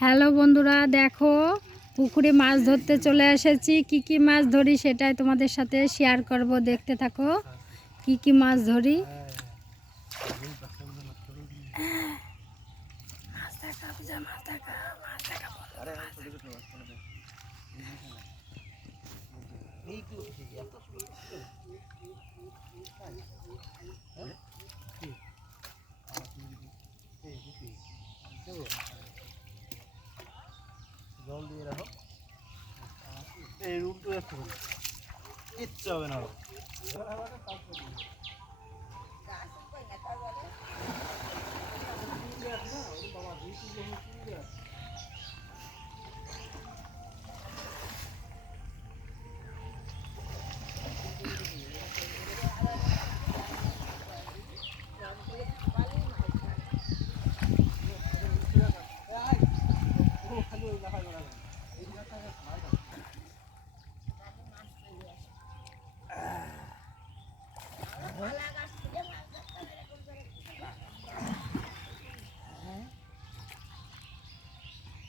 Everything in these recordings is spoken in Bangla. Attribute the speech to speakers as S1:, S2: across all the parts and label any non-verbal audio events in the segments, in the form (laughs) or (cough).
S1: হ্যালো বন্ধুরা, দেখো পুকুরে মাছ ধরতে চলে এসেছি। কি কি মাছ ধরি সেটাই তোমাদের সাথে শেয়ার করব, দেখতে থাকো। কি কি মাছ ধরি? মাছ দেখা পূজা, মাছ দেখা, মাছ দেখা বন্ধুরা, মাছ দেখা।
S2: জল দিয়ে রাখো। এই রুমটা একটু কিচ্ছু হবে না।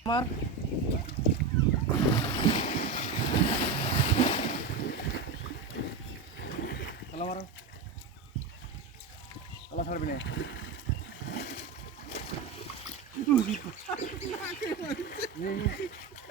S2: আমার তালা মারো। তালা ছাড়বি না।
S1: উহ, (laughs)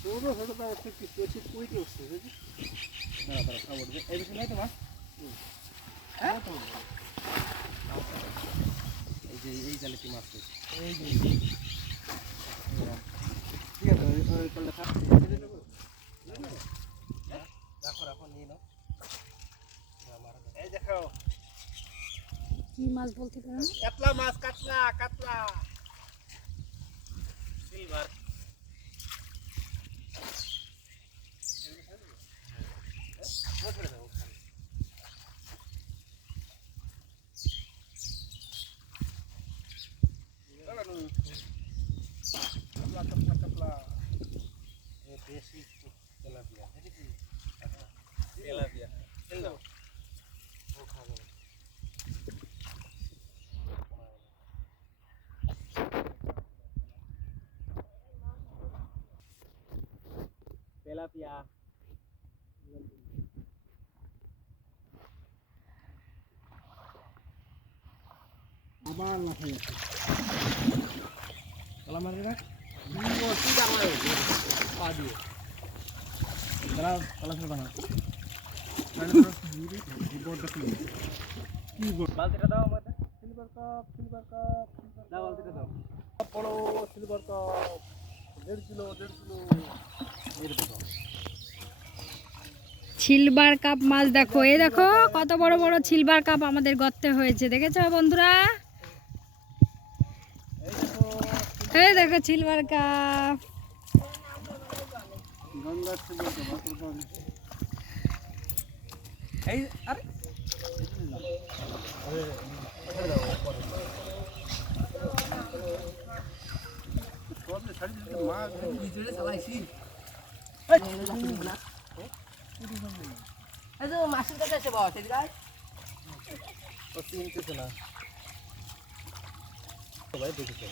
S2: কি এই মাছ হ্যাঁ? এই যে এই জালে কি মাছ পেয়েছি এই যে। ঠিক আছে ওই ওই কলটা থাক রাখো রাখো নিয়ে নাও। এই দেখো
S1: কি মাছ বলতে পারো? না?
S2: কাতলা মাছ কাতলা কাতলা। এ দেশি তেলাপিয়া এটা কি তেলাপিয়া তেল দাও ও খাওয়া যাবে তেলাপিয়া আবার মাথায় আছে কলা মারি রাখ পা দিয়ে দাঁড়াও কলা ফেলবা না বালতিটা দাও আমাদের। সিলভার কাপ সিলভার কাপ দাও বালতিটা দাও। বড় সিলভার কাপ দেড় কিলো দেড় কিলো। দেখো।
S1: সিলভার কাপ মাছ দেখো এই দেখো কত বড় বড় সিলভার কাপ আমাদের গর্তে হয়েছে দেখেছ বন্ধুরা?
S2: এই দেখো।
S1: সিলভার কাপ
S2: এই আরে।
S3: মাসের কাছে আছে বাবা সেদিকে
S2: ও চিনতেছে না সবাই দেখেছে।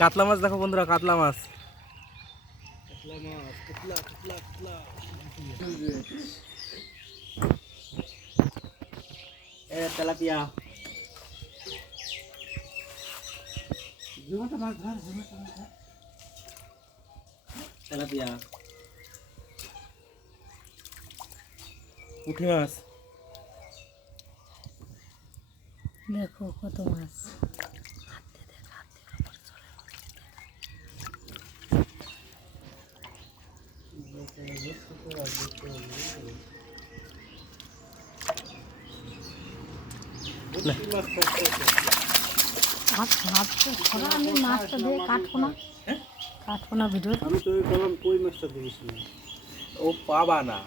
S2: কাতলা মাছ দেখো বন্ধুরা কাতলা মাছ। কাতলা মাছ কাতলা কাতলা কাতলা এ তেলাপিয়া। তেলাপিয়া। পুঁটি মাছ।
S1: দেখো কত মাছ। আমি মাছটা দিয়ে কাটবো না হ্যাঁ? কাটবো না ভিডিও।
S2: আমি তো কই মাছটা দিয়েছিলাম
S3: ও পাবা না।